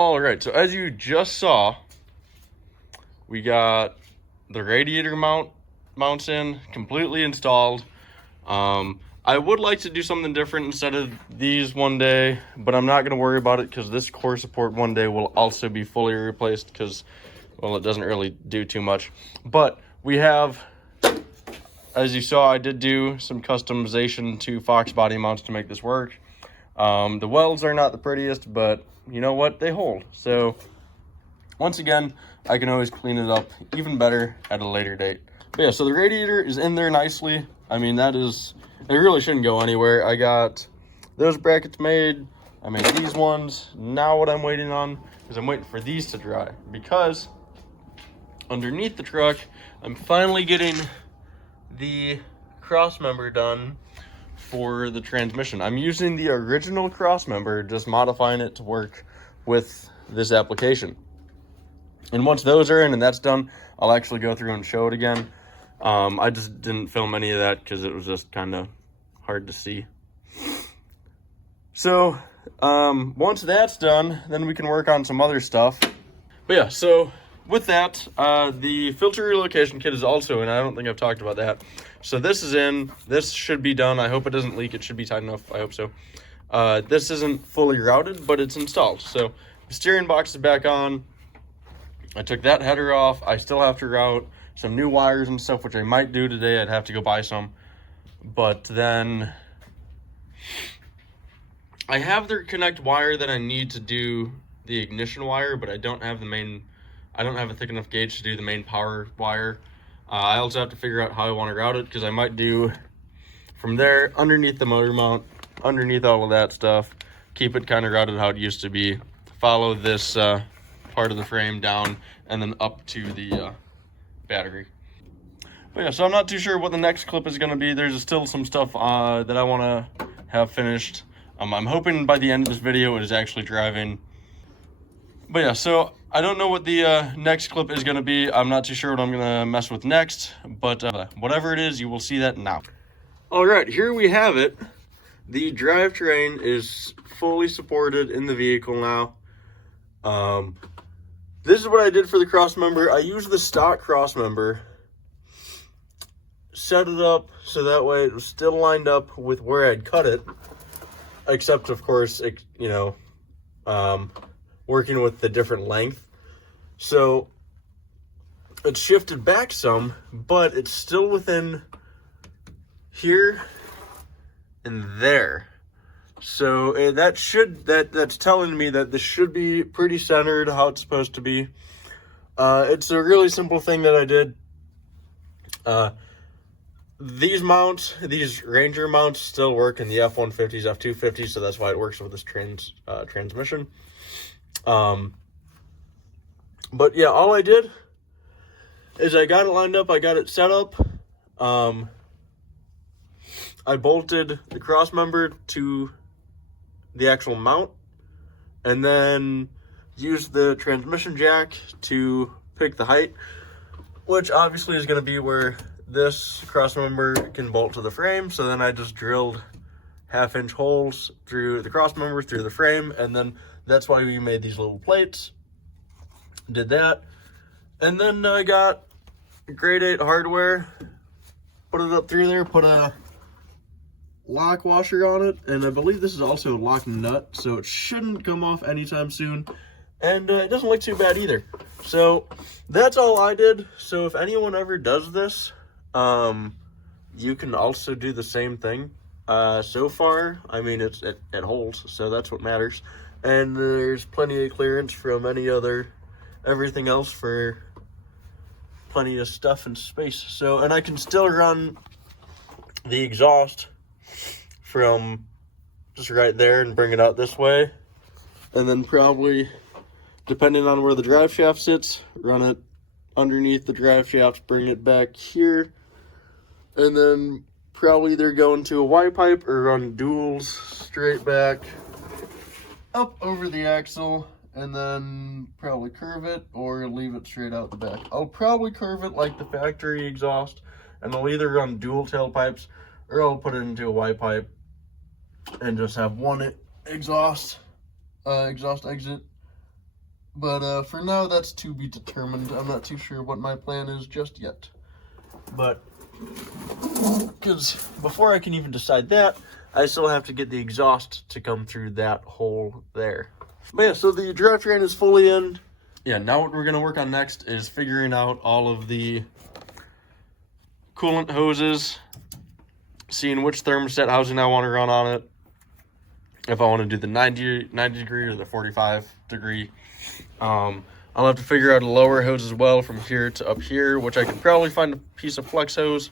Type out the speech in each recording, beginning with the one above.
All right, so as you just saw, we got the radiator mounts in, completely installed. I would like to do something different instead of these one day, but I'm not going to worry about it because this core support one day will also be fully replaced because, well, it doesn't really do too much. But we have, as you saw, I did do some customization to Fox body mounts to make this work. The welds are not the prettiest, but you know what? They hold. So once again, I can always clean it up even better at a later date. But yeah, so the radiator is in there nicely. I mean, it really shouldn't go anywhere. I got those brackets made. I made these ones. Now what I'm waiting on is I'm waiting for these to dry, because underneath the truck, I'm finally getting the cross member done for the transmission. I'm using the original cross member, just modifying it to work with this application. And once those are in and that's done, I'll actually go through and show it again. I just didn't film any of that because it was just kind of hard to see. So once that's done, then we can work on some other stuff. But yeah, so with that, the filter relocation kit is also in. I don't think I've talked about that. So this is in. This should be done. I hope it doesn't leak. It should be tight enough. I hope so. This isn't fully routed, but it's installed. So the steering box is back on. I took that header off. I still have to route some new wires and stuff, which I might do today. I'd have to go buy some. But then I have the connect wire that I need to do the ignition wire, but I don't have a thick enough gauge to do the main power wire. I also have to figure out how I want to route it, because I might do from there underneath the motor mount, underneath all of that stuff, keep it kind of routed how it used to be, follow this part of the frame down, and then up to the battery. But yeah, so I'm not too sure what the next clip is going to be. There's still some stuff that I want to have finished. I'm hoping by the end of this video it is actually driving. But yeah, so I don't know what the next clip is going to be. I'm not too sure what I'm going to mess with next, but whatever it is, you will see that now. All right, here we have it. The drivetrain is fully supported in the vehicle now. This is what I did for the cross member. I used the stock cross member, set it up so that way it was still lined up with where I'd cut it, except of course, working with the different length. So it's shifted back some, but it's still within here and there. So that's telling me that this should be pretty centered how it's supposed to be. It's a really simple thing that I did. These mounts, these Ranger mounts, still work in the F-150s, F-250s, so that's why it works with this transmission. But yeah, all I did is I got it lined up, I got it set up. I bolted the cross member to the actual mount, and then used the transmission jack to pick the height, which obviously is going to be where this cross member can bolt to the frame. So then I just drilled 1/2-inch holes through the cross member, through the frame, and then that's why we made these little plates. Did that, and then I got grade 8 hardware, put it up through there, put a lock washer on it, and I believe this is also a lock nut, so it shouldn't come off anytime soon, and it doesn't look too bad either. So that's all I did. So if anyone ever does this, you can also do the same thing. So far, I mean, it holds, so that's what matters, and there's plenty of clearance from everything else for plenty of stuff and space. So, and I can still run the exhaust from just right there and bring it out this way, and then probably, depending on where the drive shaft sits, run it underneath the drive shaft, bring it back here, and then probably either go into a Y pipe or run duals straight back up over the axle, and then probably curve it or leave it straight out the back. I'll probably curve it like the factory exhaust, and I'll either run dual tailpipes or I'll put it into a Y pipe and just have one exhaust exit But for now, that's to be determined. I'm not too sure what my plan is just yet. But, because before I can even decide that, I still have to get the exhaust to come through that hole there. But yeah, so the drivetrain is fully in. Yeah, now what we're going to work on next is figuring out all of the coolant hoses, seeing which thermostat housing I want to run on it, if I want to do the 90 degree or the 45 degree. I'll have to figure out a lower hose as well from here to up here, which I could probably find a piece of flex hose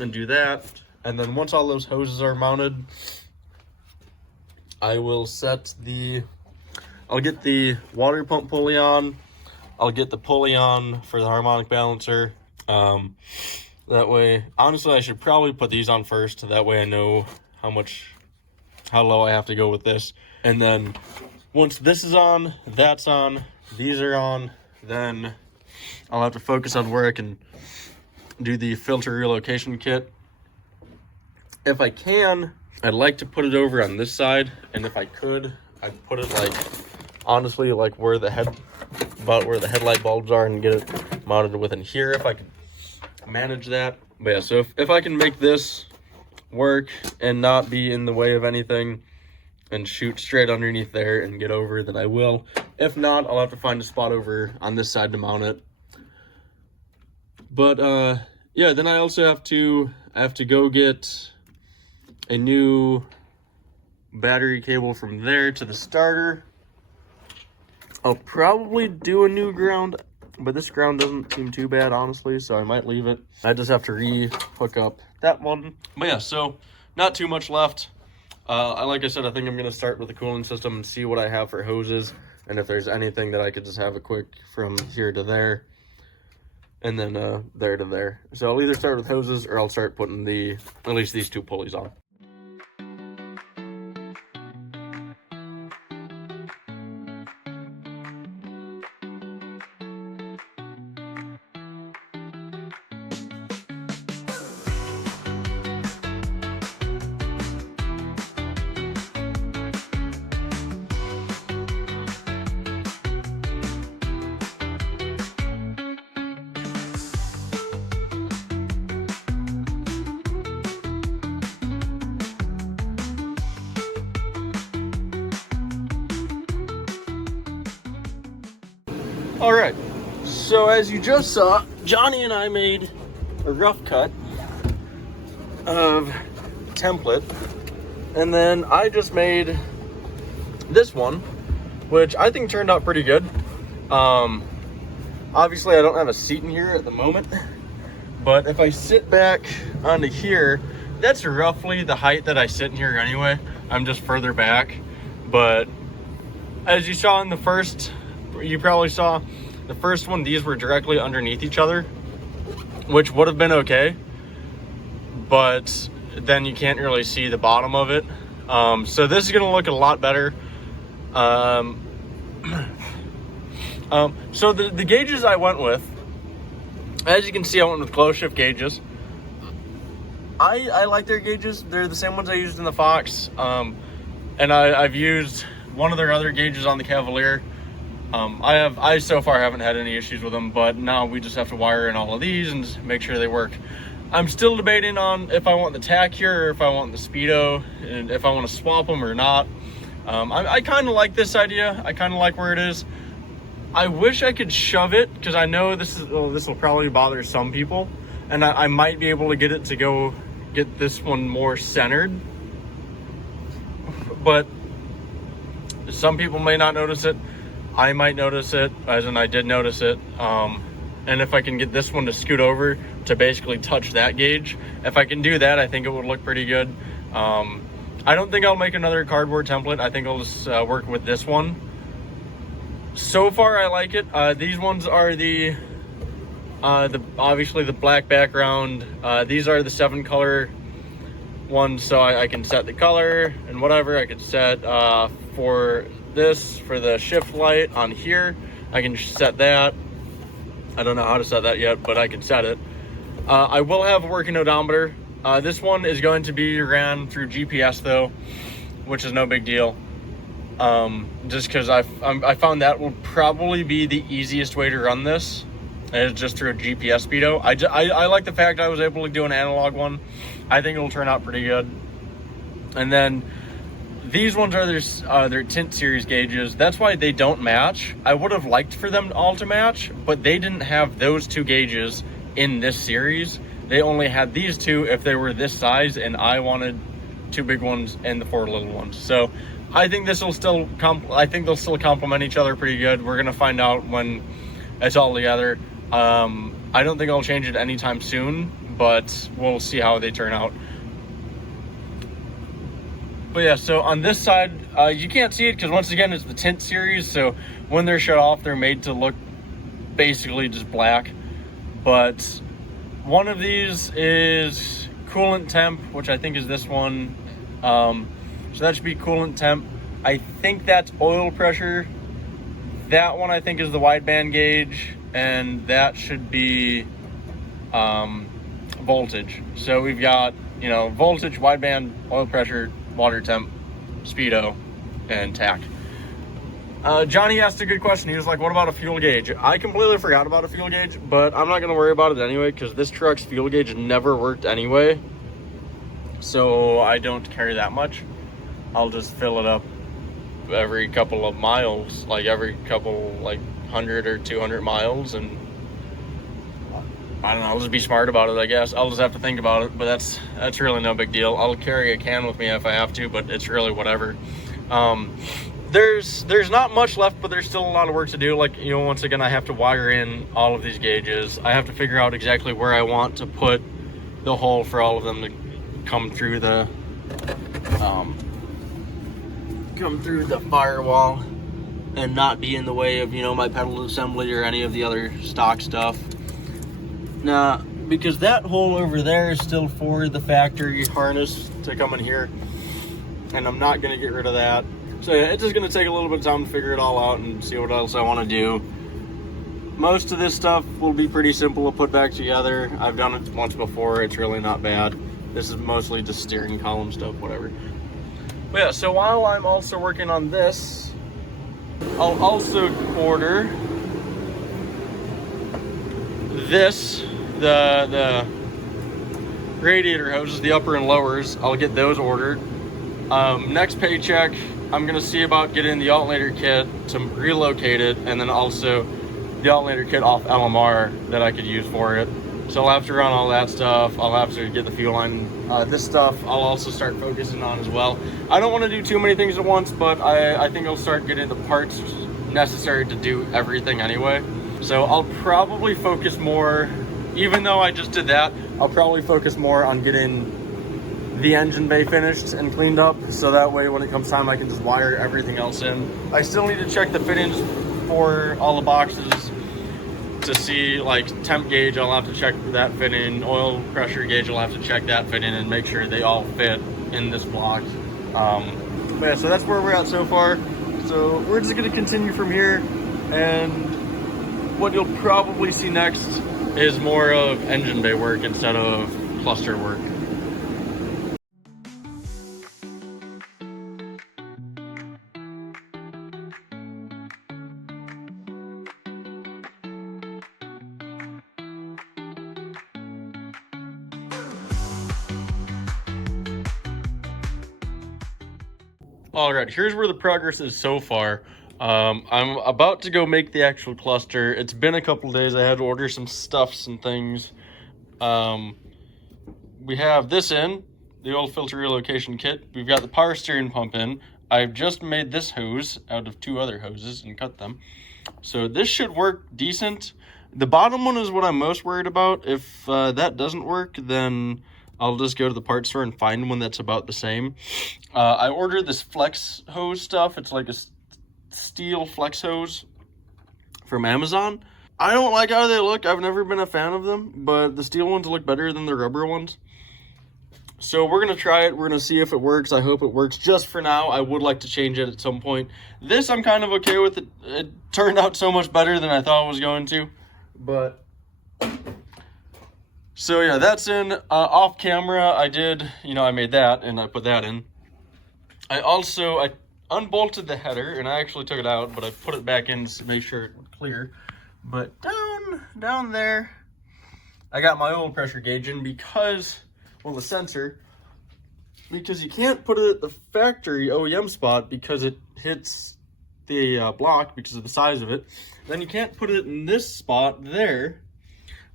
and do that. And then once all those hoses are mounted, I will I'll get the water pump pulley on. I'll get the pulley on for the harmonic balancer. That way, honestly, I should probably put these on first. That way I know how low I have to go with this. And then once this is on, that's on, these are on, then I'll have to focus on where I can do the filter relocation kit. If I can, I'd like to put it over on this side. And if I could, I'd put it like, honestly, like where the headlight bulbs are and get it mounted within here if I could manage that. But yeah, so if I can make this work and not be in the way of anything and shoot straight underneath there and get over, then I will. If not, I'll have to find a spot over on this side to mount it. But yeah, then I also have to go get a new battery cable from there to the starter. I'll probably do a new ground, but this ground doesn't seem too bad, honestly, so I might leave it. I just have to re-hook up that one. But yeah, so not too much left. Like I said, I think I'm going to start with the cooling system and see what I have for hoses, and if there's anything that I could just have a quick from here to there, and then there to there. So I'll either start with hoses, or I'll start putting at least these two pulleys on. All right, so as you just saw, Johnny and I made a rough cut of template, and then I just made this one, which I think turned out pretty good. Obviously I don't have a seat in here at the moment, but if I sit back onto here, that's roughly the height that I sit in here anyway. I'm just further back, but as you saw in the first, you probably saw the first one, these were directly underneath each other, which would have been okay, but then you can't really see the bottom of it. So this is going to look a lot better. So the gauges I went with, as you can see, I went with close shift gauges. I like their gauges. They're the same ones I used in the Fox, and I've used one of their other gauges on the Cavalier. I so far haven't had any issues with them, but now we just have to wire in all of these and make sure they work. I'm still debating on if I want the tack here or if I want the Speedo, and if I want to swap them or not. I kind of like this idea. I kind of like where it is. I wish I could shove it, because I know this will probably bother some people, and I might be able to get it to go get this one more centered, but some people may not notice it. I might notice it, as in I did notice it. And if I can get this one to scoot over to basically touch that gauge, if I can do that, I think it would look pretty good. I don't think I'll make another cardboard template. I think I'll just work with this one. So far, I like it. These ones are the obviously the black background. These are the 7-color ones, so I can set the color and whatever. I could set for the shift light on here. I can set that. I don't know how to set that yet, but I can set it. I will have a working odometer. This one is going to be ran through GPS though, which is no big deal. just because I found that will probably be the easiest way to run this, is just through a GPS speedo. I like the fact I was able to do an analog one. I think it'll turn out pretty good. And then these ones are their tint series gauges. That's why they don't match. I would have liked for them all to match, but they didn't have those two gauges in this series. They only had these two if they were this size, and I wanted 2 big ones and the 4 little ones. So I think this will still they'll still complement each other pretty good. We're gonna find out when it's all together. I don't think I'll change it anytime soon, but we'll see how they turn out. But yeah, so on this side, you can't see it because once again, it's the tint series. So when they're shut off, they're made to look basically just black. But one of these is coolant temp, which I think is this one. So that should be coolant temp. I think that's oil pressure. That one I think is the wideband gauge, and that should be voltage. So we've got, voltage, wideband, oil pressure, water temp, speedo, and tach. Johnny asked a good question. He was like, what about a fuel gauge? I completely forgot about a fuel gauge, but I'm not going to worry about it anyway because this truck's fuel gauge never worked anyway. So I don't carry that much. I'll just fill it up every couple of miles, like every couple, 100 or 200 miles, and I don't know, I'll just be smart about it, I guess. I'll just have to think about it, but that's really no big deal. I'll carry a can with me if I have to, but it's really whatever. There's not much left, but there's still a lot of work to do. Once again, I have to wire in all of these gauges. I have to figure out exactly where I want to put the hole for all of them to come through the firewall and not be in the way of, my pedal assembly or any of the other stock stuff. Now, because that hole over there is still for the factory harness to come in here, and I'm not going to get rid of that. So yeah, it's just going to take a little bit of time to figure it all out and see what else I want to do. Most of this stuff will be pretty simple to put back together. I've done it once before. It's really not bad. This is mostly just steering column stuff, whatever. But yeah, so while I'm also working on this, I'll also order this, the radiator hoses, the upper and lowers. I'll get those ordered. Next paycheck, I'm gonna see about getting the alternator kit to relocate it, and then also the alternator kit off LMR that I could use for it. So I'll have to run all that stuff. I'll have to get the fuel line. This stuff I'll also start focusing on as well. I don't want to do too many things at once, but I think I'll start getting the parts necessary to do everything anyway. So I'll probably focus more, even though I just did that, I'll probably focus more on getting the engine bay finished and cleaned up, so that way when it comes time I can just wire everything else in. I still need to check the fittings for all the boxes to see, temp gauge, I'll have to check that fitting, oil pressure gauge, I'll have to check that fitting and make sure they all fit in this block. But yeah, so that's where we're at so far. So we're just gonna continue from here, and what you'll probably see next is more of engine bay work instead of cluster work. All right, here's where the progress is so far. I'm about to go make the actual cluster. It's been a couple days. I had to order some things. We have this in, the oil filter relocation kit. We've got the power steering pump in. I've just made this hose out of 2 other hoses and cut them. So this should work decent. The bottom one is what I'm most worried about. If that doesn't work, then I'll just go to the parts store and find one that's about the same. I ordered this flex hose stuff. It's like a steel flex hose from Amazon. I don't like how they look. I've never been a fan of them, but the steel ones look better than the rubber ones. So we're going to try it. We're going to see if it works. I hope it works. Just for now, I would like to change it at some point. This, I'm kind of okay with it. It turned out so much better than I thought it was going to. But so yeah, that's in. Off camera, I did, I made that and I put that in. I unbolted the header, and I actually took it out, but I put it back in to make sure it was clear. But down there, I got my oil pressure gauge in because, well, the sensor, because you can't put it at the factory OEM spot because it hits the block because of the size of it. Then you can't put it in this spot there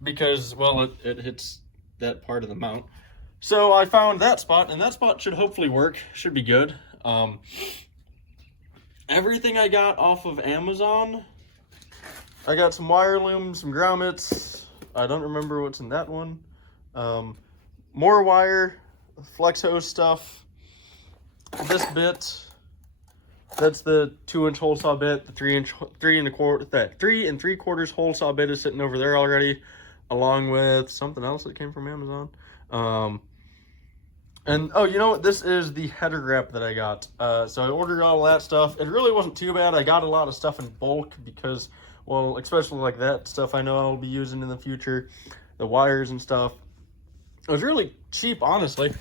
because, well, it hits that part of the mount. So I found that spot, and that spot should hopefully work, should be good. Everything I got off of Amazon, I got some wire loom, some grommets. I don't remember what's in that one. More wire, flex hose stuff. This bit, that's the 2-inch hole saw bit. The 3 3/4 hole saw bit is sitting over there already, along with something else that came from Amazon. And oh, you know what? This is the header wrap that I got. So I ordered all that stuff. It really wasn't too bad. I got a lot of stuff in bulk because, well, especially like that stuff I know I'll be using in the future, the wires and stuff. It was really cheap, honestly.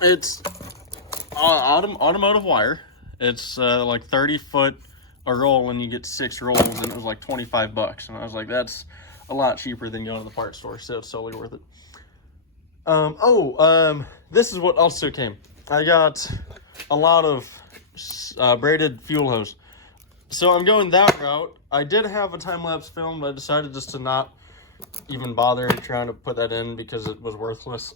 It's automotive wire. It's like 30 foot a roll, and you get 6 rolls, and it was like $25. And I was like, that's a lot cheaper than going to the parts store, so it's totally worth it. This is what also came. I got a lot of braided fuel hose. So I'm going that route. I did have a time-lapse film, but I decided just to not even bother trying to put that in because it was worthless.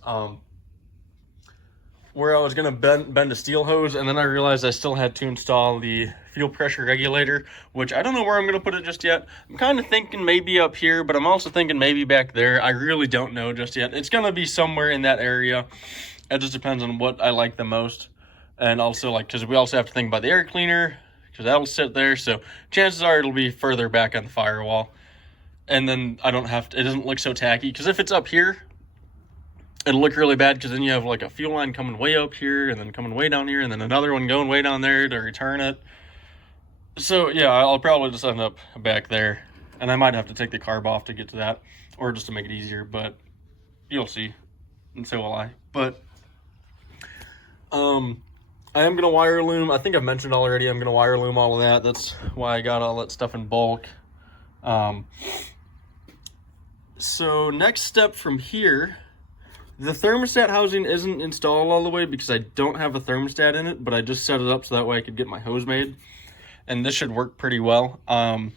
Where I was going to bend a steel hose, and then I realized I still had to install the fuel pressure regulator, which I don't know where I'm going to put it just yet. I'm kind of thinking maybe up here, but I'm also thinking maybe back there. I really don't know just yet. It's going to be somewhere in that area. It just depends on what I like the most. And also, like, because we also have to think about the air cleaner, because that'll sit there. So chances are it'll be further back on the firewall. And then I don't have to, it doesn't look so tacky. Because if it's up here, it'll look really bad, because then you have like a fuel line coming way up here and then coming way down here and then another one going way down there to return it. So yeah, I'll probably just end up back there, and I might have to take the carb off to get to that, or just to make it easier, but you'll see, and so will I. But I am gonna wire loom. I think I've mentioned already, I'm gonna wire loom all of that. That's why I got all that stuff in bulk. So next step from here, the thermostat housing isn't installed all the way because I don't have a thermostat in it, but I just set it up so that way I could get my hose made. And this should work pretty well. And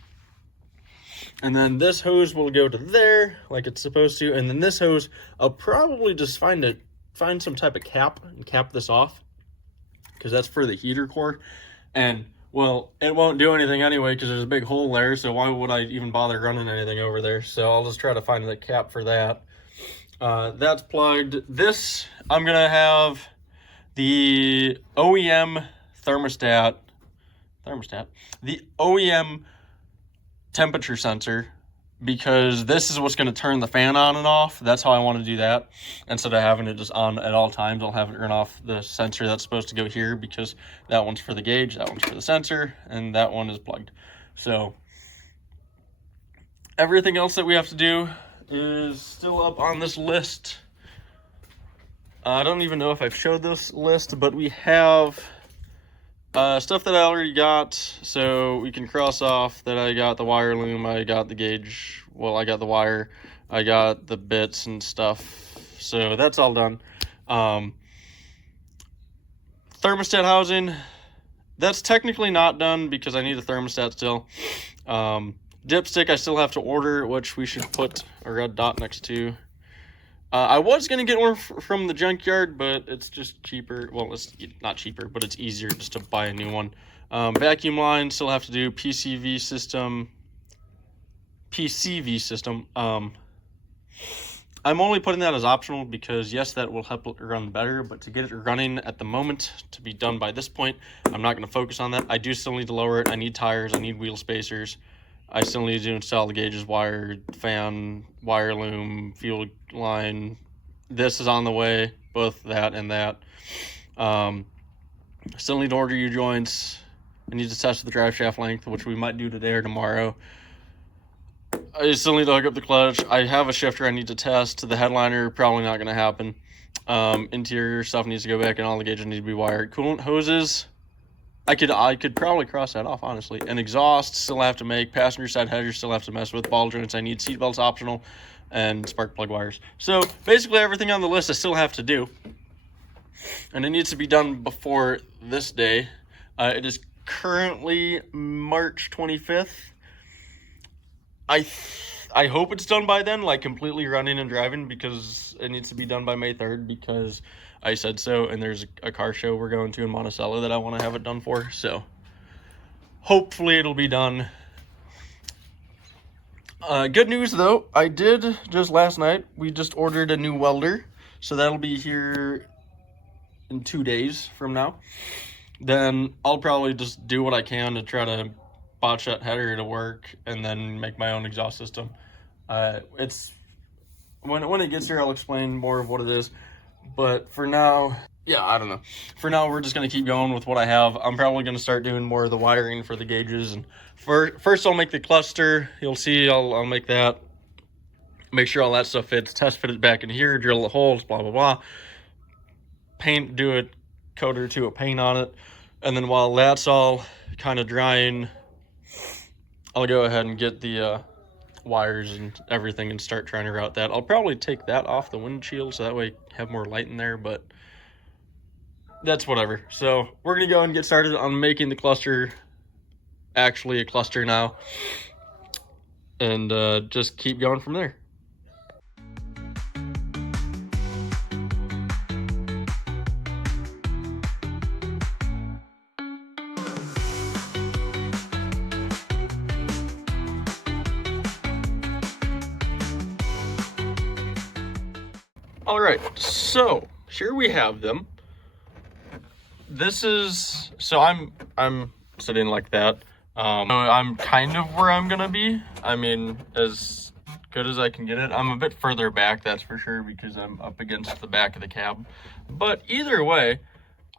then this hose will go to there like it's supposed to. And then this hose, I'll probably just find some type of cap and cap this off, because that's for the heater core. And well, it won't do anything anyway because there's a big hole there. So why would I even bother running anything over there? So I'll just try to find the cap for that. That's plugged. This, I'm gonna have the OEM thermostat, the OEM temperature sensor, because this is what's going to turn the fan on and off. That's how I want to do that. Instead of having it just on at all times, I'll have it turn off the sensor that's supposed to go here, because that one's for the gauge, that one's for the sensor, and that one is plugged. So everything else that we have to do is still up on this list. I don't even know if I've showed this list, but we have stuff that I already got, so we can cross off that I got the wire loom, I got the gauge, well, I got the wire, I got the bits and stuff, so that's all done. Thermostat housing, that's technically not done because I need a thermostat still. Dipstick I still have to order, which we should put a red dot next to. I was going to get one from the junkyard, but it's just cheaper. Well, it's not cheaper, but it's easier just to buy a new one. Vacuum line, still have to do PCV system. I'm only putting that as optional because, yes, that will help it run better, but to get it running at the moment, to be done by this point, I'm not going to focus on that. I do still need to lower it. I need tires. I need wheel spacers. I still need to install the gauges, wire, fan, wire loom, fuel line. This is on the way, both that and that. Still need to order U-joints. I need to test the drive shaft length, which we might do today or tomorrow. I still need to hook up the clutch. I have a shifter I need to test. The headliner, probably not going to happen. Interior stuff needs to go back, and all the gauges need to be wired. Coolant hoses, I could probably cross that off, honestly. And exhaust, still have to make. Passenger side header, still have to mess with. Ball joints, I need. Seatbelts optional. And spark plug wires. So basically everything on the list I still have to do. And it needs to be done before this day. It is currently March 25th. I hope it's done by then, like completely running and driving, because it needs to be done by May 3rd because I said so, and there's a car show we're going to in Monticello that I want to have it done for, so hopefully it'll be done. Good news though, I did just last night, we just ordered a new welder, so that'll be here in 2 days from now. Then I'll probably just do what I can to try to botch that header to work and then make my own exhaust system. It's when it gets here, I'll explain more of what it is. But for now, yeah, I don't know. For now, we're just going to keep going with what I have. I'm probably going to start doing more of the wiring for the gauges. And first, I'll make the cluster. You'll see I'll make that. Make sure all that stuff fits. Test fit it back in here. Drill the holes, blah, blah, blah. Paint, do a coat or two of paint on it. And then while that's all kind of drying, I'll go ahead and get the wires and everything and start trying to route that. I'll probably take that off the windshield so that way I have more light in there, but that's whatever. So we're gonna go and get started on making the cluster actually a cluster now, and just keep going from there. All right, so here we have them. This is, so I'm sitting like that. I'm kind of where I'm gonna be. I mean, as good as I can get it. I'm a bit further back, that's for sure, because I'm up against the back of the cab. But either way,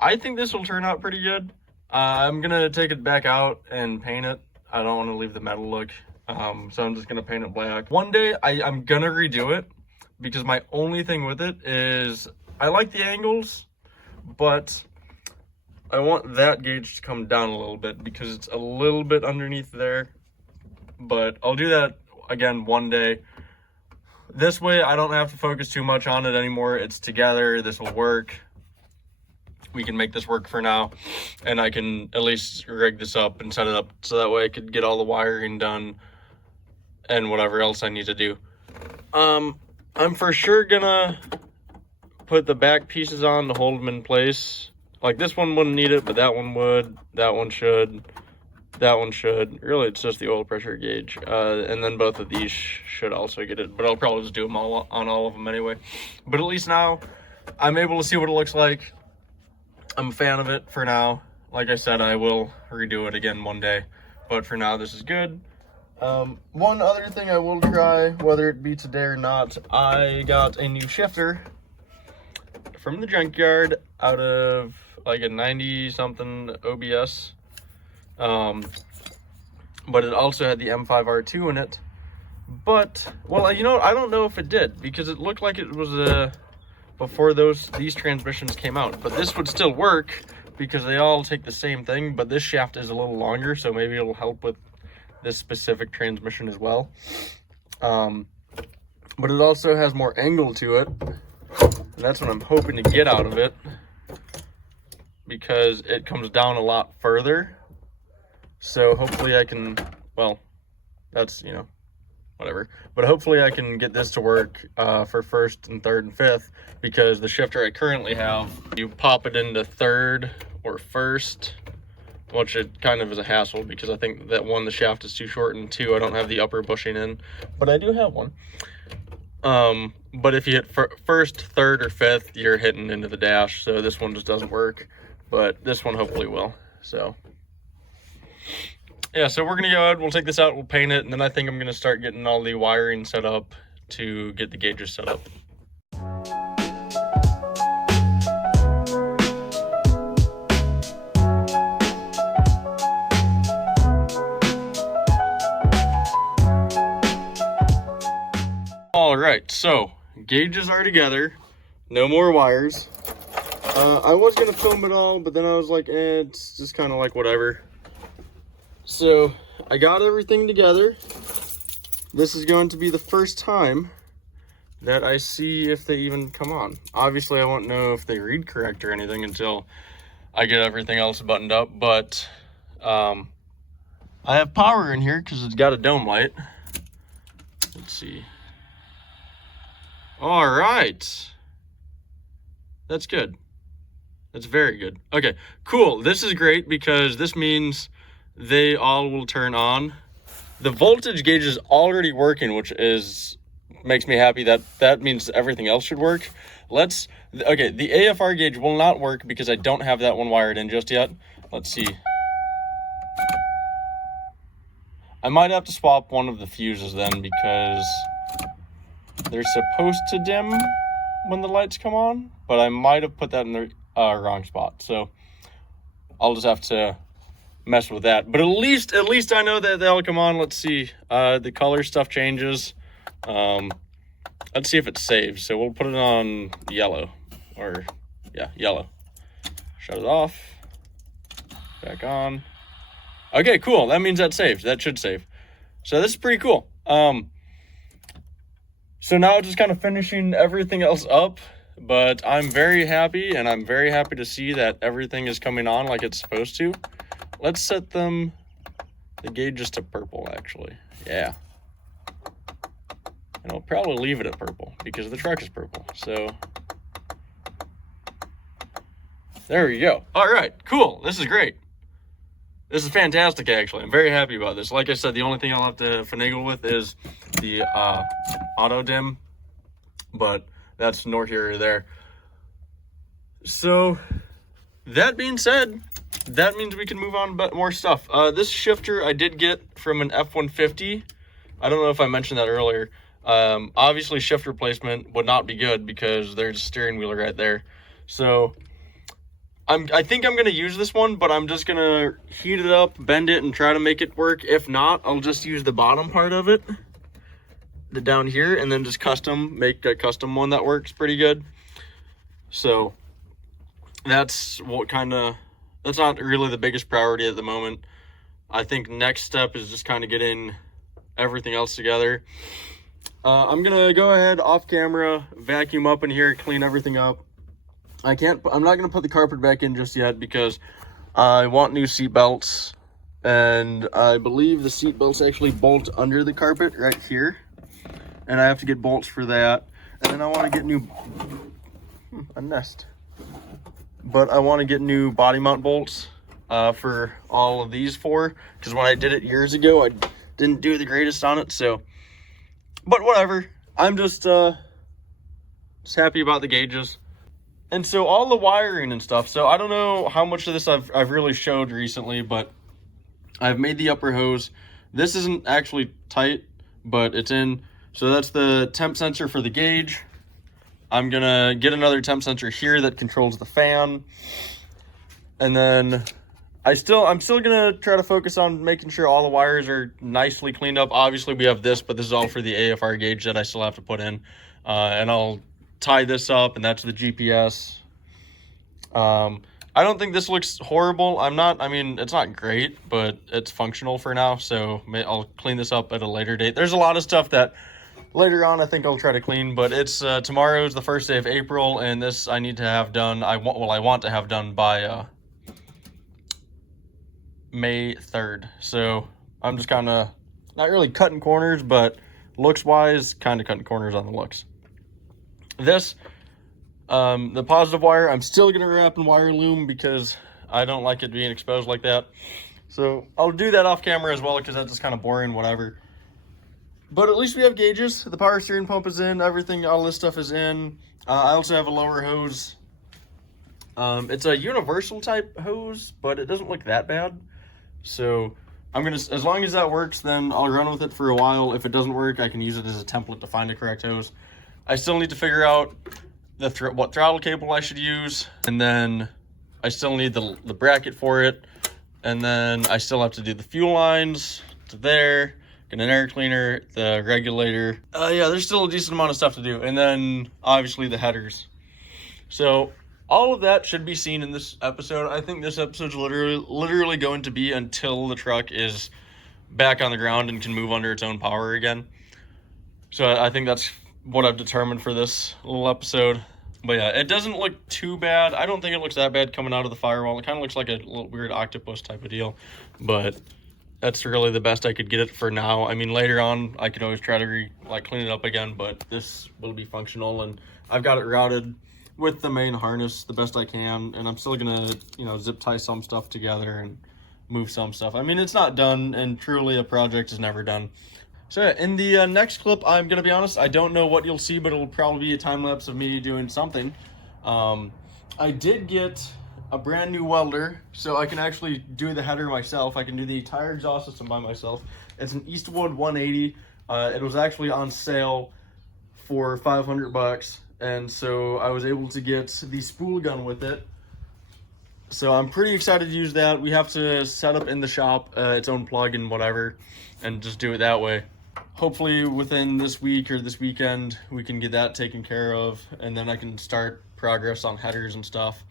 I think this will turn out pretty good. I'm gonna take it back out and paint it. I don't want to leave the metal look, so I'm just gonna paint it black. One day I'm gonna redo it, because my only thing with it is I like the angles, but I want that gauge to come down a little bit because it's a little bit underneath there. But I'll do that again one day. This way I don't have to focus too much on it anymore. It's together, this will work. We can make this work for now, and I can at least rig this up and set it up so that way I could get all the wiring done and whatever else I need to do. I'm for sure gonna put the back pieces on to hold them in place. Like this one wouldn't need it, but that one would, that one should, that one should. Really, it's just the oil pressure gauge. And then both of these should also get it, but I'll probably just do them all on all of them anyway. But at least now I'm able to see what it looks like. I'm a fan of it for now. Like I said, I will redo it again one day, but for now this is good. One other thing I will try, whether it be today or not, I got a new shifter from the junkyard out of like a 90-something OBS. But it also had the M5R2 in it. But, well, you know what? I don't know if it did, because it looked like it was before these transmissions came out. But this would still work, because they all take the same thing, but this shaft is a little longer, so maybe it'll help with this specific transmission as well. But it also has more angle to it. And that's what I'm hoping to get out of it, because it comes down a lot further. So hopefully I can, well, that's, you know, whatever. But hopefully I can get this to work for first and third and fifth, because the shifter I currently have, you pop it into third or first, which it kind of is a hassle, because I think that one, the shaft is too short, and two, I don't have the upper bushing in, but I do have one. But if you hit first, third, or fifth, you're hitting into the dash, so this one just doesn't work, but this one hopefully will. So yeah, so we're gonna go ahead, we'll take this out, we'll paint it, and then I think I'm gonna start getting all the wiring set up to get the gauges set up. All right, so gauges are together, no more wires. I was gonna film it all, but then I was like, it's just kind of like whatever. So I got everything together. This is going to be the first time that I see if they even come on. Obviously, I won't know if they read correct or anything until I get everything else buttoned up, but I have power in here because it's got a dome light. Let's see. All right. That's good. That's very good. Okay, cool. This is great because this means they all will turn on. The voltage gauge is already working, which makes me happy. That means everything else should work. Okay, the AFR gauge will not work because I don't have that one wired in just yet. Let's see. I might have to swap one of the fuses then because they're supposed to dim when the lights come on, but I might have put that in the wrong spot. So I'll just have to mess with that. But at least I know that they'll come on. Let's see. The color stuff changes. Let's see if it saves. So we'll put it on yellow, or yeah, yellow. Shut it off. Back on. Okay, cool. That means that saves. That should save. So this is pretty cool. So now just kind of finishing everything else up, but I'm very happy, and I'm very happy to see that everything is coming on like it's supposed to. Let's set the gauges to purple, actually. Yeah. And I'll probably leave it at purple because the truck is purple. So there we go. All right, cool. This is great. This is fantastic, actually. I'm very happy about this. Like I said, the only thing I'll have to finagle with is the auto dim, but that's nor here or there. So that being said, that means we can move on to more stuff. This shifter I did get from an F-150. I don't know if I mentioned that earlier. Obviously, shift replacement would not be good because there's a steering wheel right there. So I think I'm going to use this one, but I'm just going to heat it up, bend it, and try to make it work. If not, I'll just use the bottom part of it, down here, and then just make a custom one that works pretty good. So that's that's not really the biggest priority at the moment. I think next step is just kind of getting everything else together. I'm going to go ahead off camera, vacuum up in here, clean everything up. I'm not going to put the carpet back in just yet because I want new seat belts, and I believe the seat belts actually bolt under the carpet right here, and I have to get bolts for that. And then I want to get a nest, but I want to get new body mount bolts for all of these because when I did it years ago, I didn't do the greatest on it. So, but whatever. I'm just happy about the gauges. And so all the wiring and stuff, so I don't know how much of this I've really showed recently, but I've made the upper hose. This isn't actually tight, but it's in. So that's the temp sensor for the gauge. I'm gonna get another temp sensor here that controls the fan. And then I'm still gonna try to focus on making sure all the wires are nicely cleaned up. Obviously we have this, but this is all for the AFR gauge that I still have to put in. And I'll tie this up, and that's the GPS. I don't think this looks horrible. It's not great, but it's functional for now, so I'll clean this up at a later date. There's a lot of stuff that later on I think I'll try to clean, but it's tomorrow is the first day of April, and this I need to have done. I want to have done by May 3rd. So I'm just kind of not really cutting corners, but looks wise, kind of cutting corners on the looks. This, the positive wire, I'm still going to wrap in wire loom because I don't like it being exposed like that. So I'll do that off camera as well because that's just kind of boring, whatever. But at least we have gauges. The power steering pump is in, everything, all this stuff is in. I also have a lower hose. It's a universal type hose, but it doesn't look that bad. So as long as that works, then I'll run with it for a while. If it doesn't work, I can use it as a template to find the correct hose. I still need to figure out what throttle cable I should use, and then I still need the bracket for it, and then I still have to do the fuel lines to there, get an air cleaner, the regulator. Yeah, there's still a decent amount of stuff to do, and then obviously the headers. So all of that should be seen in this episode. I think this episode's literally going to be until the truck is back on the ground and can move under its own power again. So I think that's what I've determined for this little episode. But yeah, it doesn't look too bad. I don't think it looks that bad coming out of the firewall. It kind of looks like a little weird octopus type of deal. But that's really the best I could get it for now. I mean, later on, I could always try to clean it up again, but this will be functional. And I've got it routed with the main harness the best I can. And I'm still going to, zip tie some stuff together and move some stuff. I mean, it's not done, and truly a project is never done. So yeah, in the next clip, I'm going to be honest, I don't know what you'll see, but it'll probably be a time lapse of me doing something. I did get a brand new welder, so I can actually do the header myself. I can do the entire exhaust system by myself. It's an Eastwood 180. It was actually on sale for $500, and so I was able to get the spool gun with it. So I'm pretty excited to use that. We have to set up in the shop its own plug and whatever, and just do it that way. Hopefully within this week or this weekend, we can get that taken care of, and then I can start progress on headers and stuff.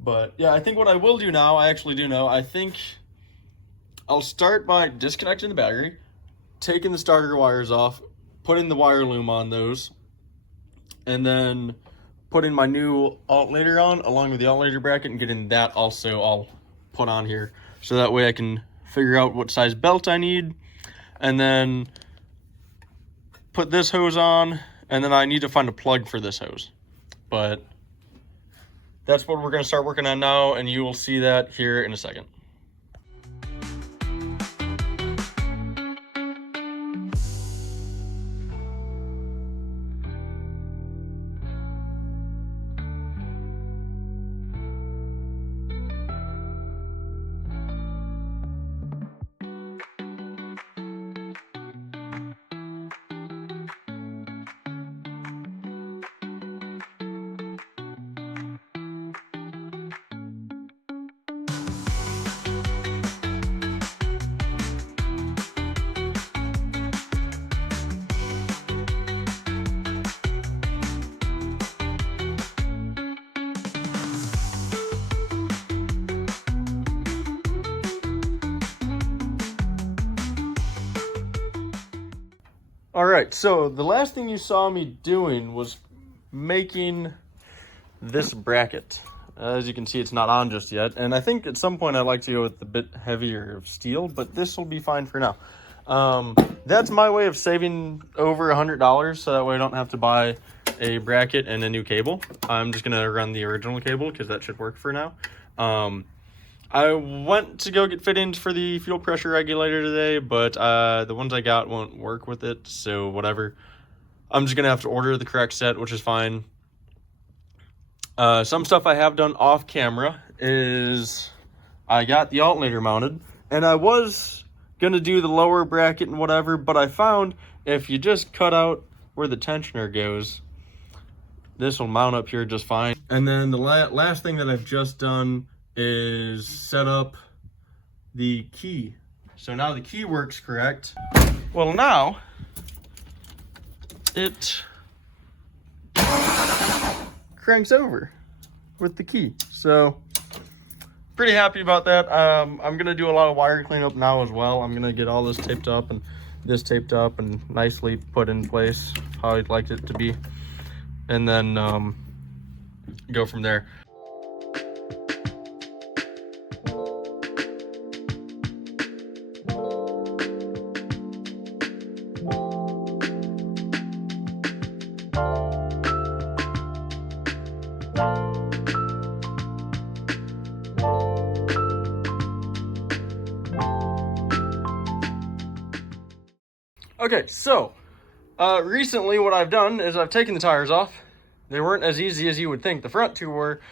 But yeah, I think what I will do now, I actually do know, I think I'll start by disconnecting the battery, taking the starter wires off, putting the wire loom on those, and then putting my new alternator on along with the alternator bracket and getting that also all put on here. So that way I can figure out what size belt I need, and then put this hose on, and then I need to find a plug for this hose. But that's what we're going to start working on now, and you will see that here in a second. All right, so the last thing you saw me doing was making this bracket. As you can see, it's not on just yet, and I think at some point I'd like to go with a bit heavier of steel, but this will be fine for now. That's my way of saving over $100, so that way I don't have to buy a bracket and a new cable. I'm just gonna run the original cable because that should work for now. I went to go get fittings for the fuel pressure regulator today, but the ones I got won't work with it, so whatever. I'm just gonna have to order the correct set, which is fine. Some stuff I have done off camera is I got the alternator mounted, and I was gonna do the lower bracket and whatever, but I found if you just cut out where the tensioner goes, this will mount up here just fine. And then the last thing that I've just done is set up the key. So now the key works correct. Well, now it cranks over with the key. So pretty happy about that. I'm gonna do a lot of wire cleanup now as well. I'm gonna get all this taped up and this taped up and nicely put in place how I'd like it to be, and then go from there. Okay, so recently what I've done is I've taken the tires off. They weren't as easy as you would think. The front two were.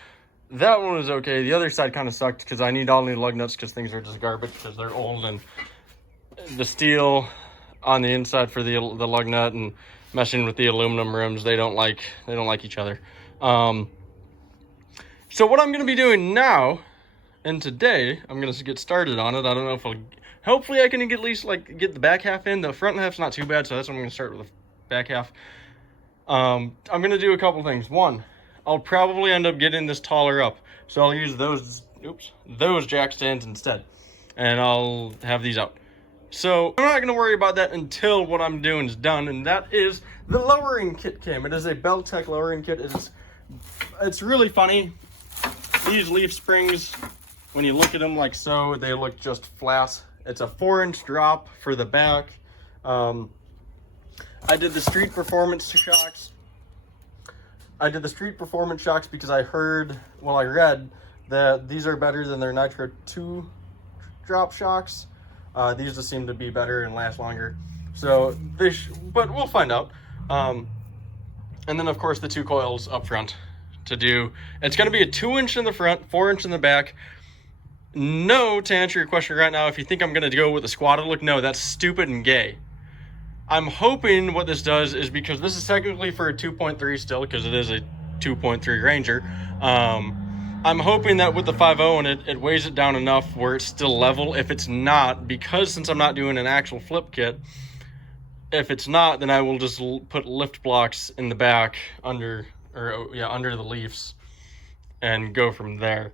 That one was okay. The other side kind of sucked because I need all new lug nuts because things are just garbage because they're old, and the steel on the inside for the lug nut and meshing with the aluminum rims, they don't like each other. So what I'm going to be doing now, and today, I'm going to get started on it. I don't know if hopefully I can at least get the back half in. The front half's not too bad, so that's what I'm going to start with, the back half. I'm going to do a couple things. One, I'll probably end up getting this taller up. So I'll use those jack stands instead. And I'll have these out. So I'm not going to worry about that until what I'm doing is done, and that is the lowering kit came. It is a Pt.5 lowering kit. It's really funny. These leaf springs, when you look at them like so, they look just flat. It's a 4-inch drop for the back. I did the street performance shocks. Because I read that these are better than their Nitro 2 drop shocks. These just seem to be better and last longer. So but we'll find out. And then of course the 2 coils up front to do. It's going to be a 2-inch in the front, 4-inch in the back. No, to answer your question right now, if you think I'm going to go with a squatted look, no, that's stupid and gay. I'm hoping what this does is, because this is technically for a 2.3 still, because it is a 2.3 Ranger. I'm hoping that with the 5.0 and it weighs it down enough where it's still level. If it's not, because since I'm not doing an actual flip kit, if it's not, then I will just put lift blocks in the back under the leaves and go from there.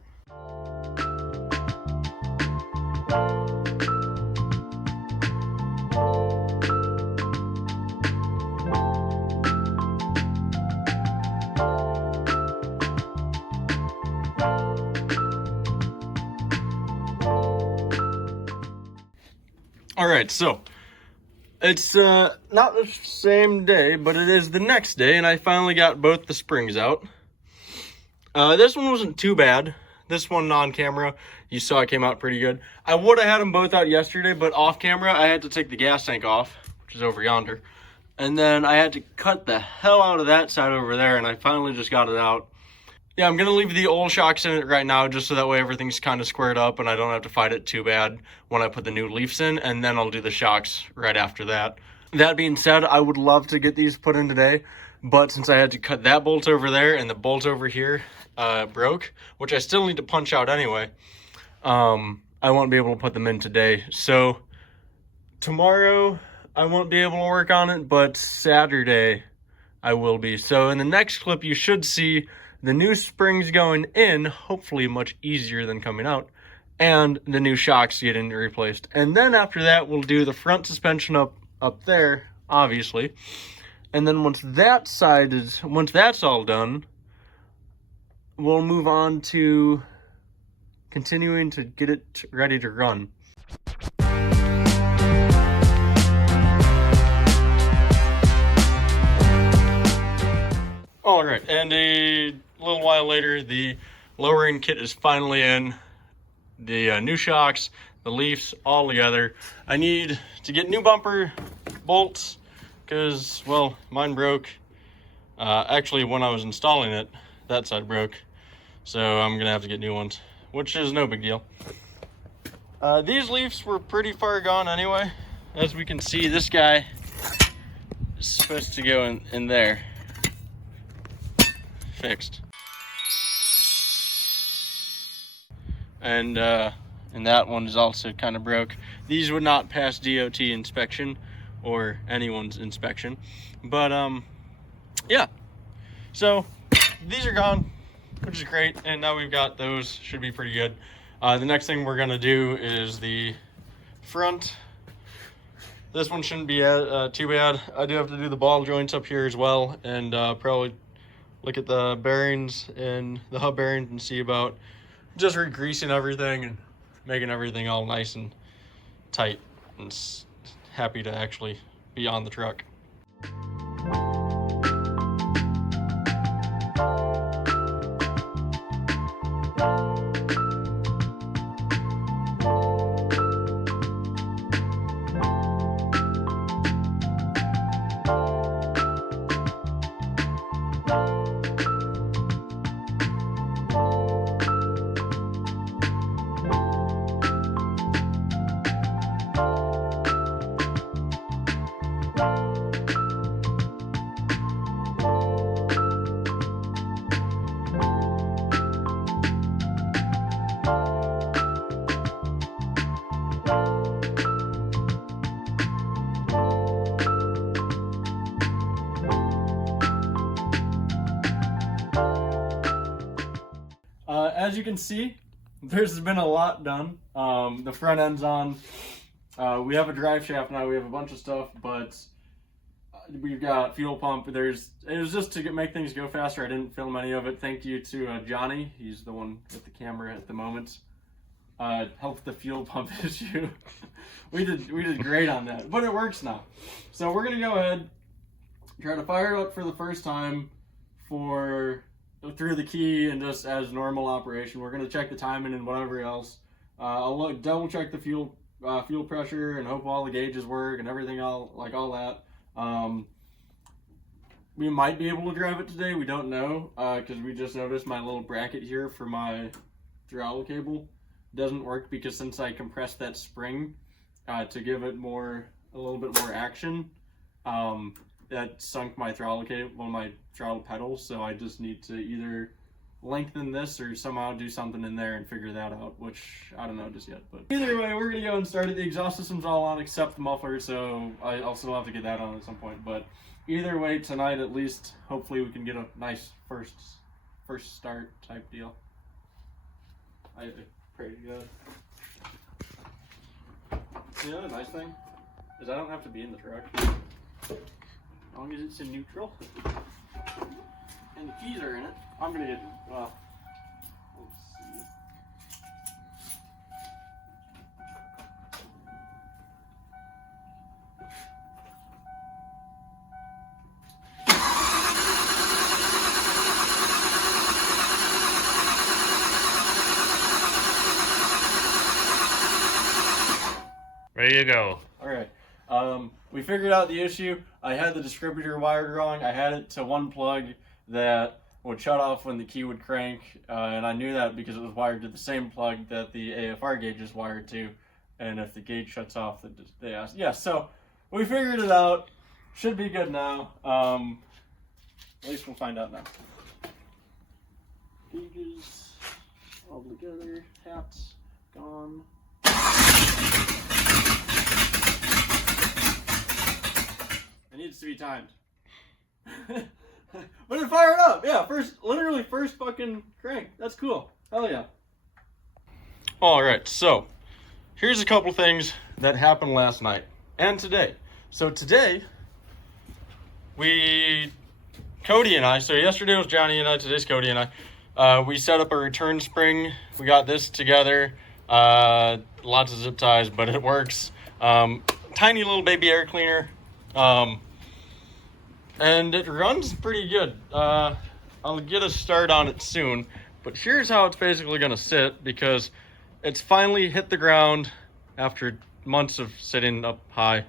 All right, so it's not the same day, but it is the next day, and I finally got both the springs out. This one wasn't too bad. This one on camera, you saw it came out pretty good. I would have had them both out yesterday, but off camera, I had to take the gas tank off, which is over yonder. And then I had to cut the hell out of that side over there, and I finally just got it out. Yeah, I'm going to leave the old shocks in it right now, just so that way everything's kind of squared up and I don't have to fight it too bad when I put the new leaves in, and then I'll do the shocks right after that. That being said, I would love to get these put in today, but since I had to cut that bolt over there and the bolt over here broke, which I still need to punch out anyway, I won't be able to put them in today. So tomorrow I won't be able to work on it, but Saturday I will be. So in the next clip you should see the new springs going in, hopefully much easier than coming out, and the new shocks getting replaced. And then after that, we'll do the front suspension up there, obviously. And then once that's all done, we'll move on to continuing to get it ready to run. All right, and a little while later, the lowering kit is finally in. The new shocks, the leaves, all together. I need to get new bumper bolts because, well, mine broke. Actually, when I was installing it, that side broke. So I'm going to have to get new ones, which is no big deal. These leaves were pretty far gone anyway. As we can see, this guy is supposed to go in there. Fixed. And that one is also kind of broke. These would not pass DOT inspection or anyone's inspection, but yeah, so these are gone, which is great, and now we've got those. Should be pretty good. The next thing we're gonna do is the front. This one shouldn't be too bad. I do have to do the ball joints up here as well, and probably look at the bearings and the hub bearings and see about just re-greasing everything and making everything all nice and tight, and happy to actually be on the truck. As you can see, there's been a lot done. The front end's on. We have a drive shaft now. We have a bunch of stuff, but we've got fuel pump. It was just to make things go faster. I didn't film any of it. Thank you to Johnny. He's the one with the camera at the moment. Helped the fuel pump issue. we did great on that, but it works now. So we're gonna go ahead, try to fire it up for the first time through the key and just as normal operation. We're gonna check the timing and whatever else. I'll double check the fuel pressure and hope all the gauges work and everything, all that. We might be able to drive it today. We don't know, because we just noticed my little bracket here for my throttle cable doesn't work, because since I compressed that spring to give it a little bit more action, that sunk my throttle cable, my throttle pedals. So I just need to either lengthen this or somehow do something in there and figure that out, which I don't know just yet. But either way, we're gonna go and start it. The exhaust system's all on except the muffler, so I'll still have to get that on at some point. But either way, tonight at least, hopefully we can get a nice first start type deal. I pray to God. You know, the nice thing is I don't have to be in the truck as long as it's in neutral and the keys are in it. I'm gonna get, well, let's see. There you go. All right. We figured out the issue. I had the distributor wired wrong. I had it to one plug that would shut off when the key would crank, and I knew that because it was wired to the same plug that the AFR gauge is wired to, and if the gauge shuts off, they asked. Yeah, so we figured it out. Should be good now. At least we'll find out now. Gauges all together. Hats gone. It needs to be timed. But it fired up. Yeah, literally first fucking crank. That's cool. Hell yeah. All right, so here's a couple things that happened last night and today. So today, Cody and I, so yesterday was Johnny and I, today's Cody and I, we set up a return spring. We got this together. Lots of zip ties, but it works. Tiny little baby air cleaner. And it runs pretty good. I'll get a start on it soon, but here's how it's basically going to sit, because it's finally hit the ground after months of sitting up high,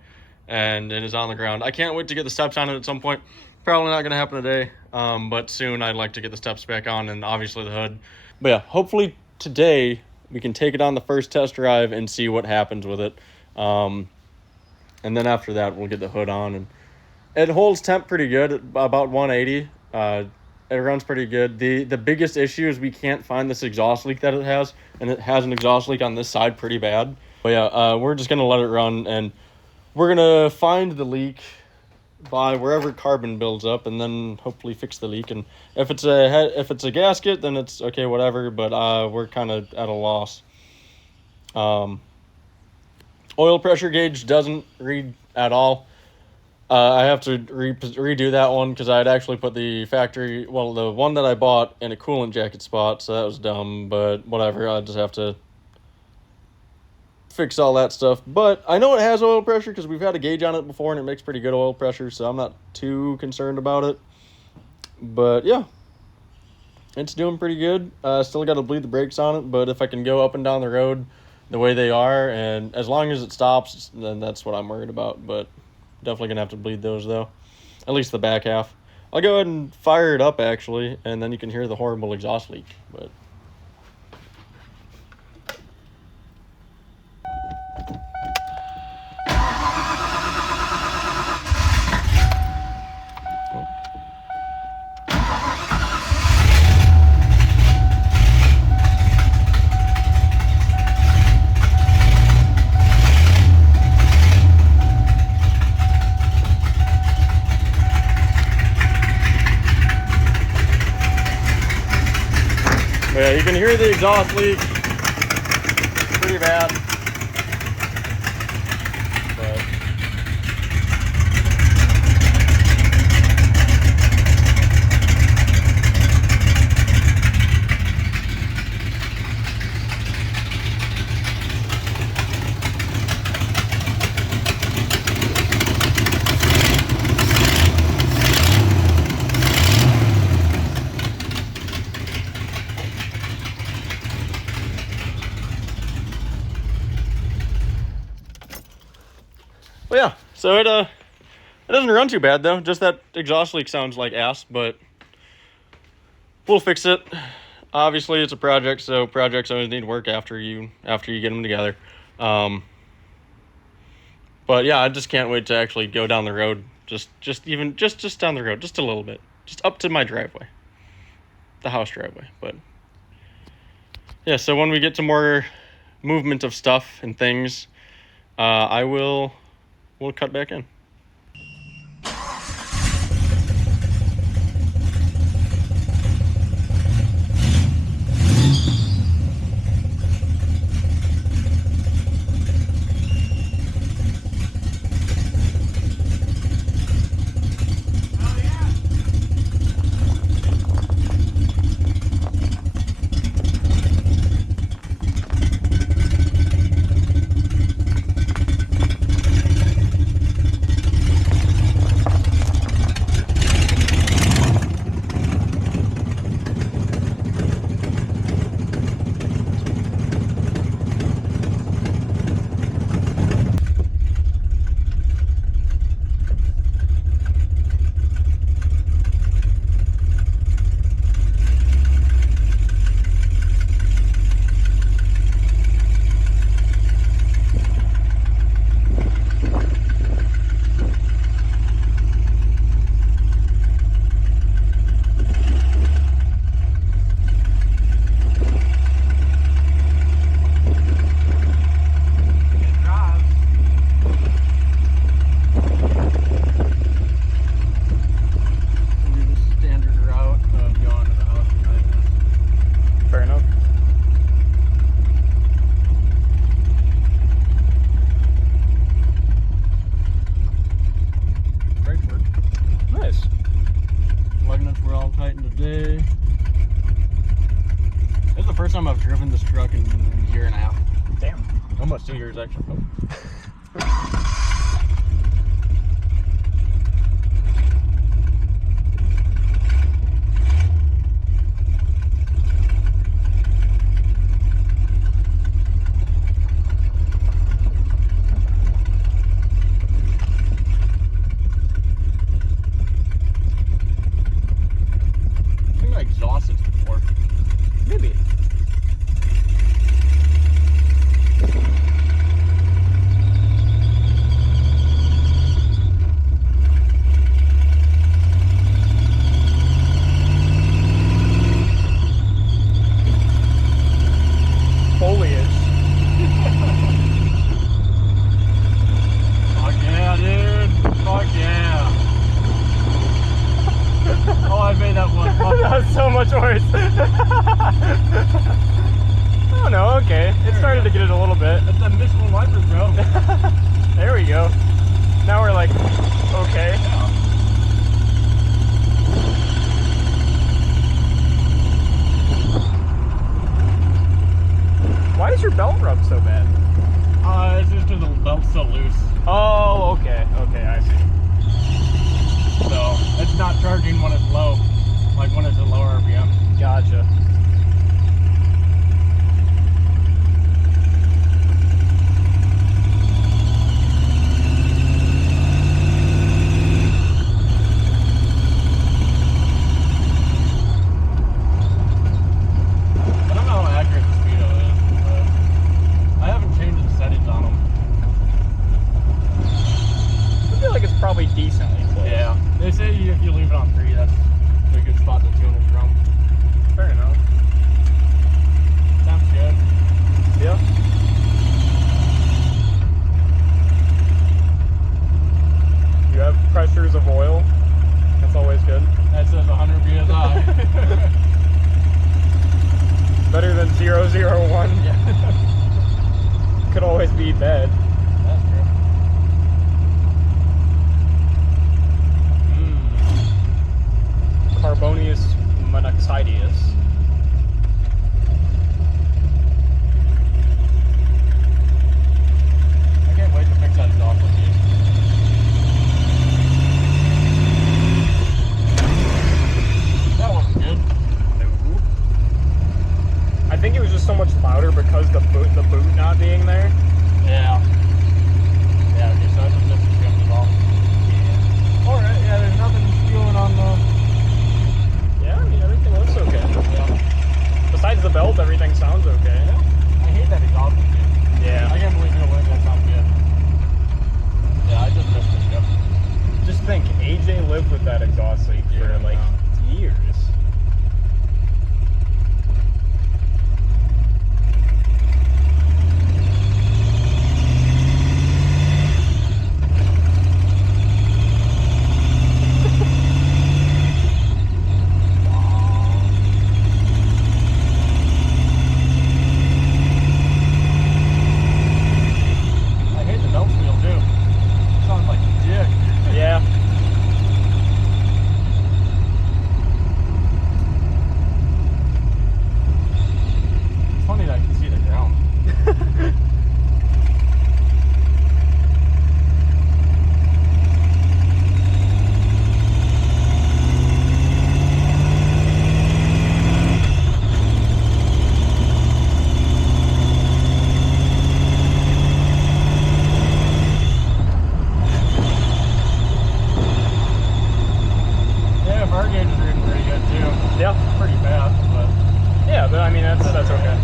and it is on the ground. I can't wait to get the steps on it at some point. Probably not going to happen today, but soon I'd like to get the steps back on, and obviously the hood. But yeah, hopefully today we can take it on the first test drive and see what happens with it. And then after that, we'll get the hood on, and it holds temp pretty good at about 180. It runs pretty good. The biggest issue is we can't find this exhaust leak that it has, and it has an exhaust leak on this side pretty bad. But yeah, we're just gonna let it run, and we're gonna find the leak by wherever carbon builds up, and then hopefully fix the leak. And if it's a gasket, then it's okay, whatever. But we're kind of at a loss. Oil pressure gauge doesn't read at all. I have to redo that one because I had actually put the one that I bought in a coolant jacket spot, so that was dumb, but whatever. I just have to fix all that stuff. But I know it has oil pressure because we've had a gauge on it before, and it makes pretty good oil pressure, so I'm not too concerned about it. But yeah, it's doing pretty good. Still got to bleed the brakes on it, but if I can go up and down the road the way they are, and as long as it stops, then that's what I'm worried about. But definitely gonna have to bleed those though, at least the back half. I'll go ahead and fire it up actually, and then you can hear the horrible exhaust leak. But But yeah, you can hear the exhaust leak. Pretty bad. But well, yeah, so it doesn't run too bad though. Just that exhaust leak sounds like ass, but we'll fix it. Obviously, it's a project, so projects always need work after you get them together. But yeah, I just can't wait to actually go down the road. Just down the road, just a little bit, just up to my driveway, the house driveway. But yeah, so when we get to more movement of stuff and things, we'll cut back in. Time I've driven this truck in a year and a half. Damn. Almost 2 years actually. I think I exhausted before. Maybe. So much worse. Oh no, okay. It started to get it a little bit. That's that Michelin wiper, bro. There we go. Now we're like, okay. Yeah. Why does your belt rub so bad? It's just because the belt's so loose. Oh, okay. Okay, I see. So it's not charging when it's low, like when it's at lower RPM. Gotcha. I don't know how accurate the speedo is, but I haven't changed the settings on them. Better than 001. Yeah. Could always be bad. That's true. Carbonius monoxidius. I can't wait to fix that exhaust with you. That wasn't good. I think it was just so much louder because the boot not being there. Yeah. Yeah, okay, so that's just the shift off. Yeah. Alright, yeah, there's nothing spewing on the... Yeah, I mean, everything looks okay. Yeah. Besides the belt, everything sounds okay. I hate that exhaust with you. Yeah. I can't believe you don't like that sound good. Yeah, I just missed the shift. Just think, AJ lived with that exhaust leak for Yeah, like years. I hate the belt feel too. Sounds like dick. Yeah. It's funny that I can see the ground. Yeah, fire gauge is reading pretty good too. Yeah. Pretty fast, but Yeah, but I mean, that's okay.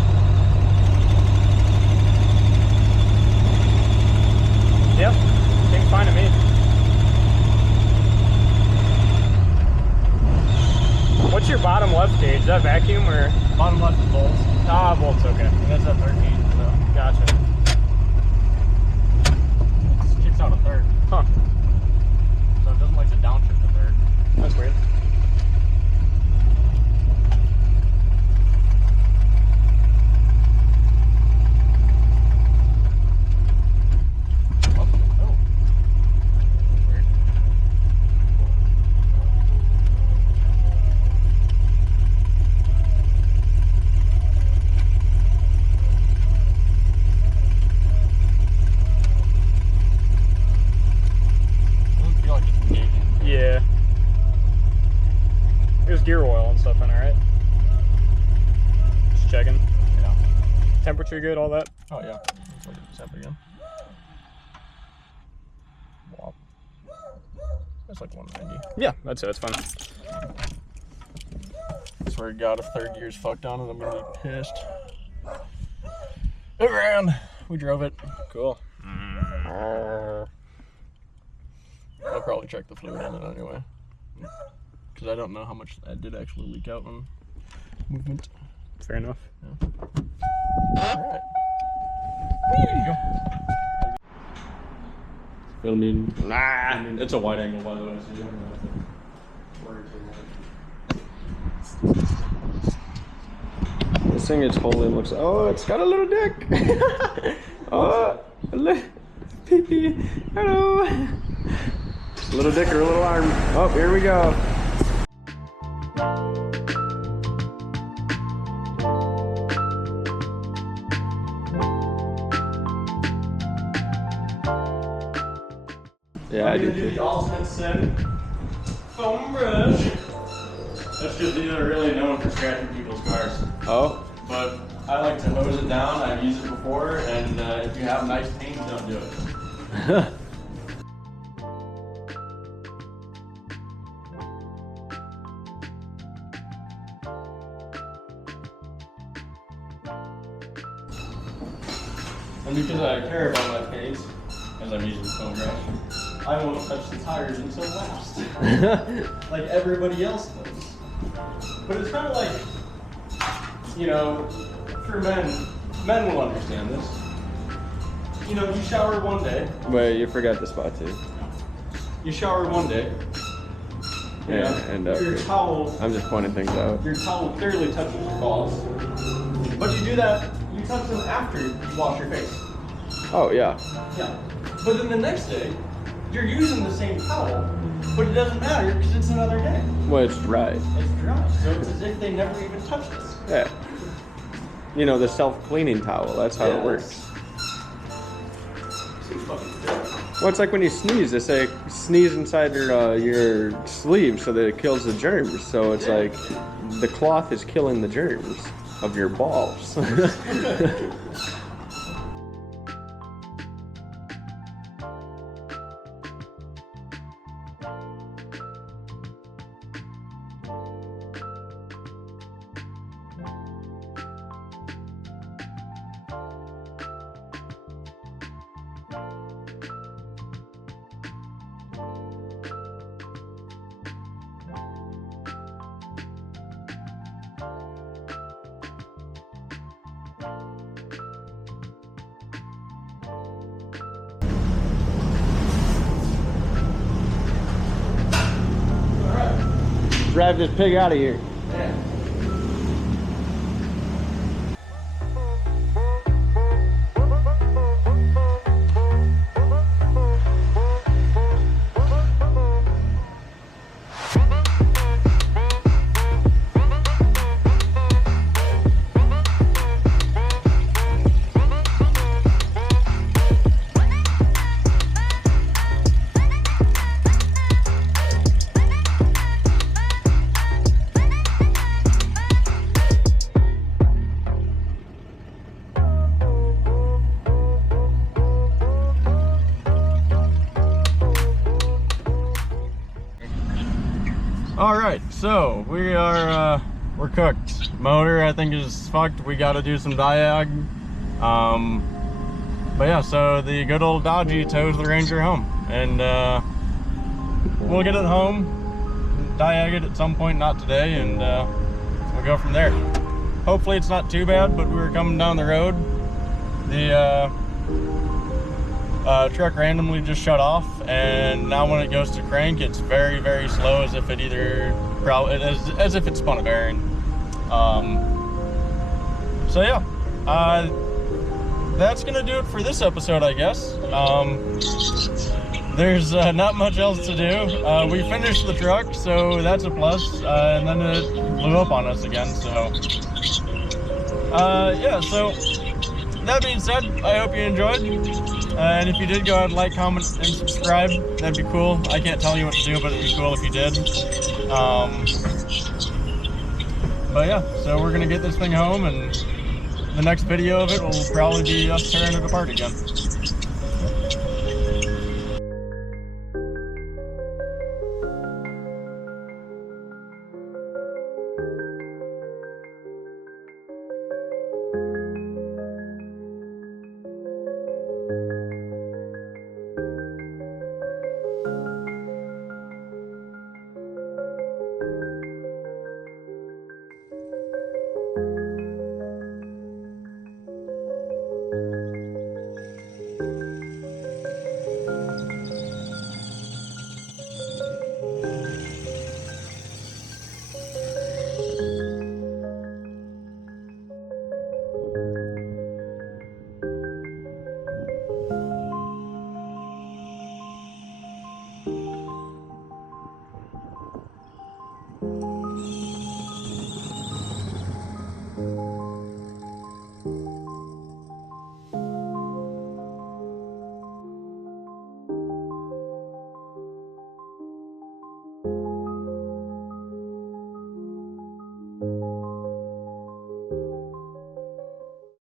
Yep. Seems fine to me. What's your bottom left gauge? Is that vacuum or? bottom left is volts. Ah, volts, okay. And that's at 13, so Gotcha. it kicks out a third. Huh. So it doesn't like to downshift a third. That's weird. Oh. Weird. Doesn't feel like it's engaging. Yeah. There's gear oil and stuff in it, right? Just checking. Yeah. Temperature good, all that? Oh yeah. Let's look at this up again. Wow. That's like 190. Yeah, that's it. That's fine. I swear to God, if third gear's fucked on it, I'm gonna be pissed. It ran. We drove it. Cool. I'll probably check the fluid in it anyway. Because I don't know how much that did actually leak out on movement. Fair enough. Alright. There you go. Filming. Nah. I mean, it's a wide angle, by the way, so you don't have to worry too much. This thing is holy looks. Oh, it's got a little dick. Oh, a little pee-pee. Hello. A little dick or a little arm. Oh, here we go. Yeah, I do too. The ultimate sin. Foam brush. That's because these are really known for scratching people's cars. Oh, But I like to hose it down. I've used it before, and if you have nice paint, don't do it. And because I care about my paint, as I'm using foam brush, I won't touch the tires until last. Like everybody else does. But it's kind of like, you know, for men will understand this. You know, you shower one day, wait, you forgot the spot too. you shower one day, Yeah, and your towel I'm just pointing things out. clearly touches your balls. do that, you touch them after you wash your face. Oh, yeah. Yeah. But then the next day, you're using the same towel, but it doesn't matter because it's another day. Well, it's dry. It's dry, so it's as if they never even touched this. Yeah. You know, the self-cleaning towel, that's how it works. Seems fucking good. Well, it's like when you sneeze, they say sneeze inside your sleeve so that it kills the germs. So it's like the cloth is killing the germs of your balls. Drive this pig out of here. Yeah. All right, so we're cooked. Motor, I think, is fucked. We got to do some diag. But yeah, so the good old Dodgy tows the Ranger home, and we'll get it home, diag it at some point, not today, and we'll go from there. Hopefully it's not too bad, but we were coming down the road. The truck randomly just shut off, and now when it goes to crank, it's very, very slow, as if it as if it spun a bearing. So yeah, that's gonna do it for this episode, I guess. There's not much else to do. We finished the truck, so that's a plus, and then it blew up on us again, so yeah, so that being said, I hope you enjoyed. And if you did, go ahead, like, comment, and subscribe. That'd be cool. I can't tell you what to do, but it'd be cool if you did. But yeah, so we're gonna get this thing home, and the next video of it will probably be us tearing it apart again.